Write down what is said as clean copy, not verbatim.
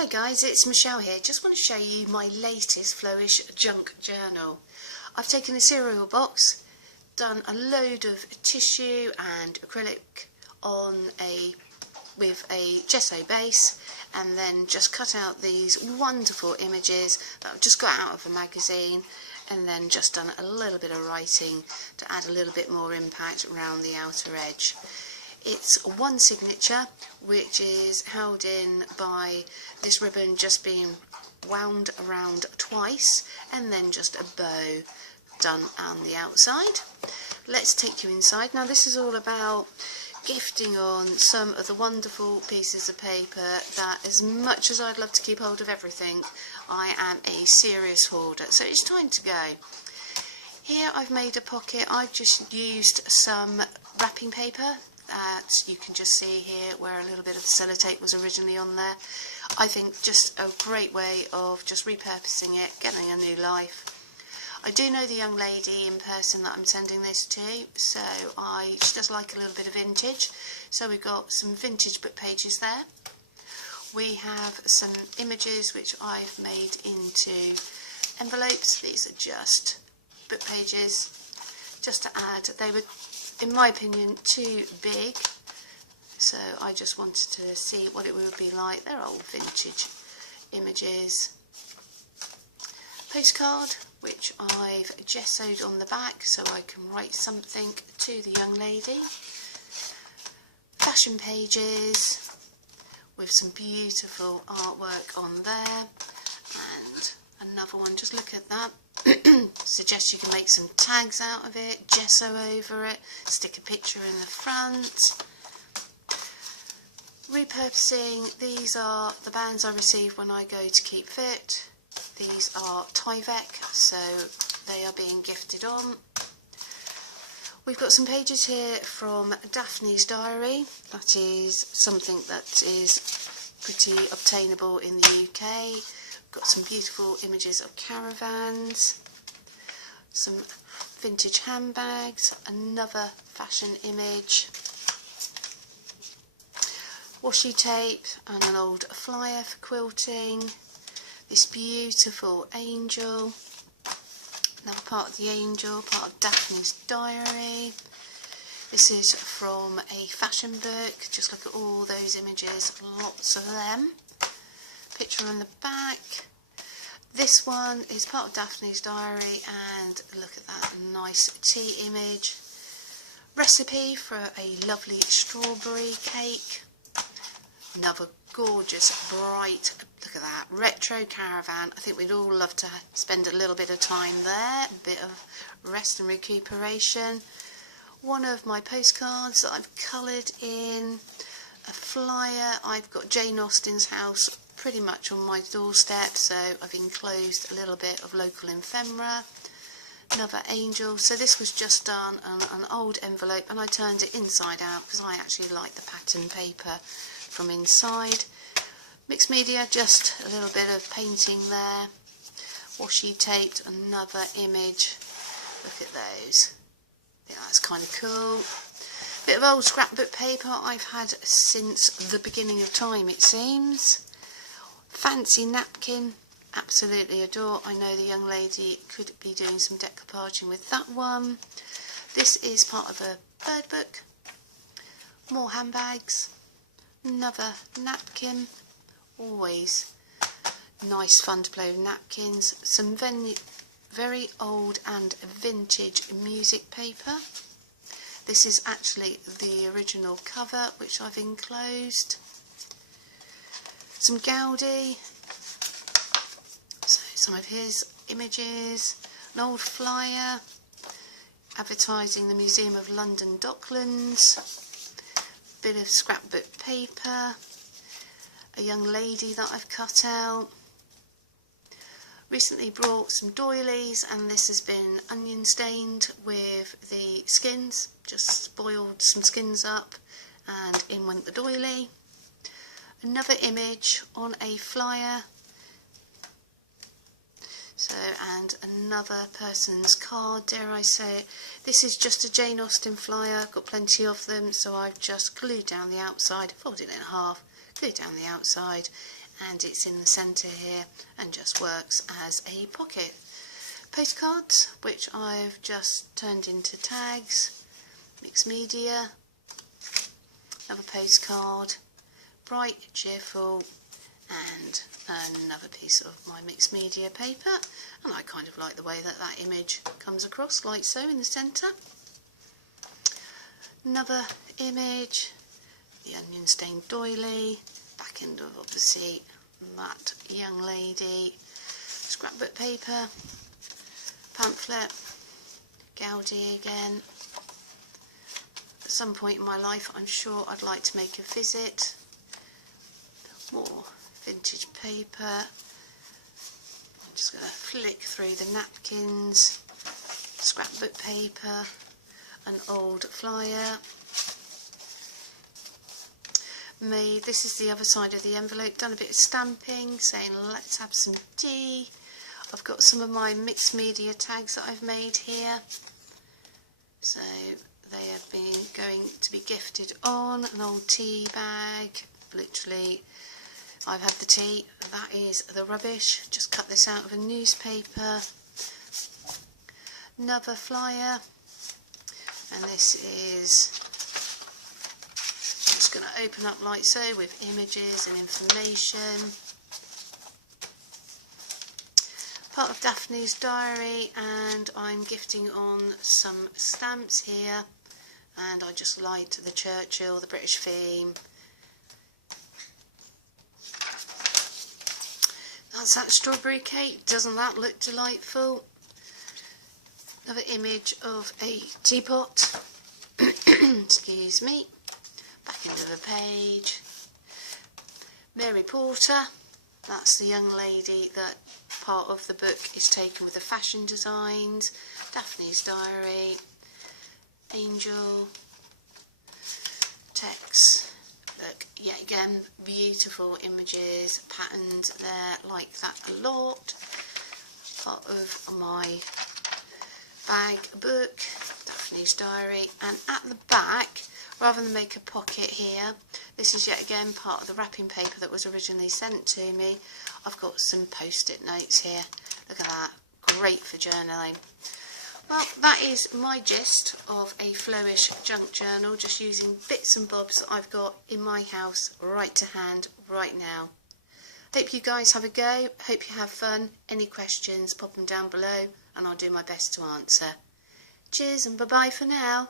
Hi guys, it's Michelle here. Just want to show you my latest Flowish junk journal. I've taken a cereal box, done a load of tissue and acrylic with a gesso base, and then just cut out these wonderful images that I've just got out of a magazine, and then just done a little bit of writing to add a little bit more impact around the outer edge. It's one signature, which is held in by this ribbon just being wound around twice, and then just a bow done on the outside. Let's take you inside. Now this is all about gifting on some of the wonderful pieces of paper that, as much as I'd love to keep hold of everything, I am a serious hoarder, so it's time to go. Here I've made a pocket. I've just used some wrapping paper that you can just see here where a little bit of sellotape was originally on there. I think just a great way of just repurposing it, getting a new life. I do know the young lady in person that I'm sending this to, so she does like a little bit of vintage. So we've got some vintage book pages there. We have some images which I've made into envelopes. These are just book pages, just to add. They were, in my opinion, too big, so I just wanted to see what it would be like. They're old vintage images. Postcard, which I've gessoed on the back so I can write something to the young lady. Fashion pages with some beautiful artwork on there, and another one, just look at that. Suggest you can make some tags out of it, gesso over it, stick a picture in the front. Repurposing, these are the bands I receive when I go to Keep Fit. These are Tyvek, so they are being gifted on. We've got some pages here from Daphne's diary. That is something that is pretty obtainable in the UK. Got some beautiful images of caravans, some vintage handbags, another fashion image, washi tape and an old flyer for quilting, this beautiful angel, another part of the angel, part of Daphne's diary. This is from a fashion book. Just look at all those images, lots of them. Picture on the back. This one is part of Daphne's diary, and look at that nice tea image. Recipe for a lovely strawberry cake. Another gorgeous, bright, look at that, retro caravan. I think we'd all love to spend a little bit of time there, a bit of rest and recuperation. One of my postcards that I've coloured in, a flyer. I've got Jane Austen's house pretty much on my doorstep, so I've enclosed a little bit of local ephemera. Another angel. So this was just done on an old envelope, and I turned it inside out because I actually like the pattern paper from inside. Mixed media, just a little bit of painting there. Washi taped, another image. Look at those. Yeah, that's kind of cool. Bit of old scrapbook paper I've had since the beginning of time, it seems. Fancy napkin, absolutely adore. I know the young lady could be doing some decoupaging with that one. This is part of a bird book. More handbags. Another napkin. Always nice fun to play with napkins. Some very old and vintage music paper. This is actually the original cover, which I've enclosed. Some Gaudi, so some of his images, an old flyer advertising the Museum of London Docklands, bit of scrapbook paper, a young lady that I've cut out. Recently brought some doilies, and this has been onion stained with the skins, just boiled some skins up and in went the doily. Another image on a flyer, so, and another person's card, dare I say it. This is just a Jane Austen flyer. I've got plenty of them, so I've just glued down the outside, folded it in half, glued down the outside, and it's in the centre here and just works as a pocket. Postcards, which I've just turned into tags, mixed media, another postcard, bright, cheerful, and another piece of my mixed media paper, and I kind of like the way that that image comes across, like so, in the centre. Another image, the onion stained doily, back end of obviously that young lady, scrapbook paper, pamphlet, Gaudi again. At some point in my life I'm sure I'd like to make a visit. More vintage paper. I'm just going to flick through the napkins, scrapbook paper, an old flyer. This is the other side of the envelope, done a bit of stamping saying let's have some tea. I've got some of my mixed media tags that I've made here, so they have been going to be gifted on. An old tea bag, literally I've had the tea, that is the rubbish, just cut this out of a newspaper. Another flyer, and this is just going to open up like so with images and information. Part of Daphne's diary, and I'm gifting on some stamps here, and I just lied to the Churchill, the British theme. That's that strawberry cake, doesn't that look delightful? Another image of a teapot, excuse me, back into the page. Mary Porter, that's the young lady that part of the book is taken with the fashion designs. Daphne's diary, angel, text. Look, yet again, beautiful images, patterns there, like that a lot. Part of my bag book, Daphne's diary, and at the back, rather than make a pocket here, this is yet again part of the wrapping paper that was originally sent to me. I've got some post-it notes here. Look at that, great for journaling. Well, that is my gist of a flowish junk journal, just using bits and bobs that I've got in my house right to hand right now. Hope you guys have a go, hope you have fun. Any questions, pop them down below and I'll do my best to answer. Cheers and bye bye for now.